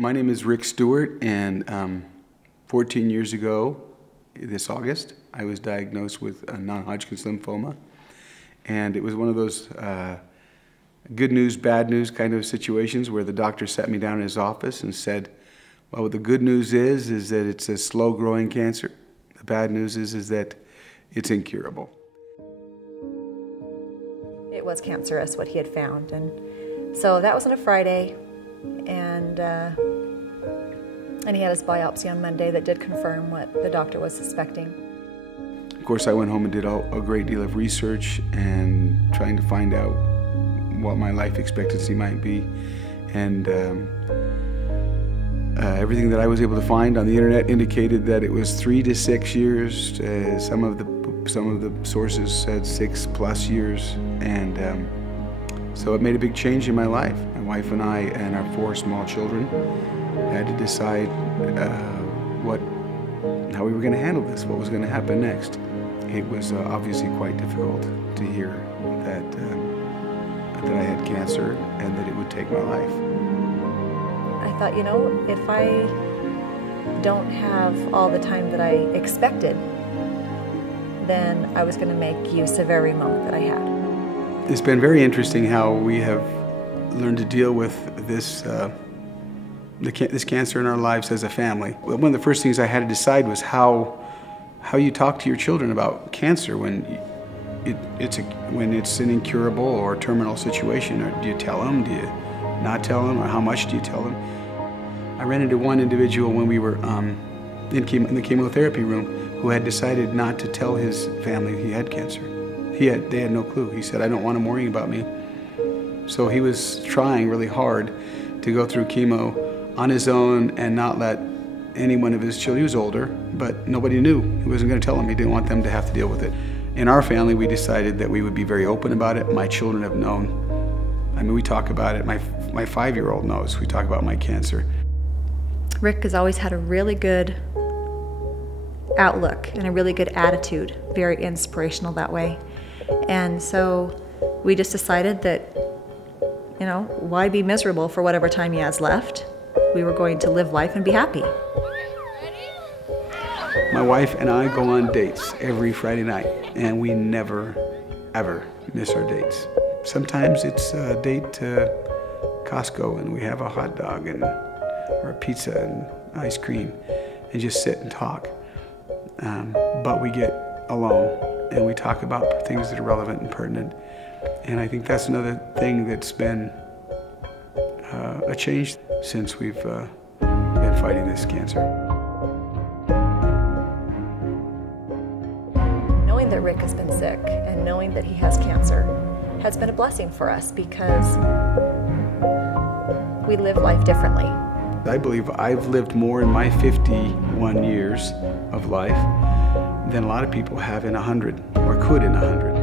My name is Rik Stewart, and 14 years ago, this August, I was diagnosed with non-Hodgkin's lymphoma. And it was one of those good news, bad news kind of situations where the doctor sat me down in his office and said, well, what the good news is that it's a slow-growing cancer. The bad news is that it's incurable. It was cancerous, what he had found. And so that was on a Friday, and he had his biopsy on Monday that did confirm what the doctor was suspecting. Of course, I went home and did a great deal of research and trying to find out what my life expectancy might be. And everything that I was able to find on the internet indicated that it was 3 to 6 years. Some of the sources said 6+ years. And so it made a big change in my life. My wife and I and our 4 small children had to decide how we were going to handle this, what was going to happen next. It was obviously quite difficult to hear that I had cancer and that it would take my life. I thought, you know, if I don't have all the time that I expected, then I was going to make use of every moment that I had. It's been very interesting how we have learned to deal with this this cancer in our lives as a family. One of the first things I had to decide was how you talk to your children about cancer when it's an incurable or terminal situation. Or do you tell them? Do you not tell them? Or how much do you tell them? I ran into one individual when we were in the chemotherapy room who had decided not to tell his family he had cancer. They had no clue. He said, I don't want them worrying about me. So he was trying really hard to go through chemo on his own and not let any one of his children. He was older, but nobody knew. He wasn't going to tell them. He didn't want them to have to deal with it. In our family, we decided that we would be very open about it. My children have known. I mean, we talk about it. My 5-year-old knows. We talk about my cancer. Rik has always had a really good outlook and a really good attitude, very inspirational that way. And so we just decided that, you know, why be miserable for whatever time he has left? We were going to live life and be happy. My wife and I go on dates every Friday night, and we never, ever miss our dates. Sometimes it's a date to Costco, and we have a hot dog or a pizza and ice cream, and just sit and talk. But we get alone, and we talk about things that are relevant and pertinent. And I think that's another thing that's been a change since we've been fighting this cancer. Knowing that Rik has been sick and knowing that he has cancer has been a blessing for us because we live life differently. I believe I've lived more in my 51 years of life than a lot of people have in 100 or could in 100.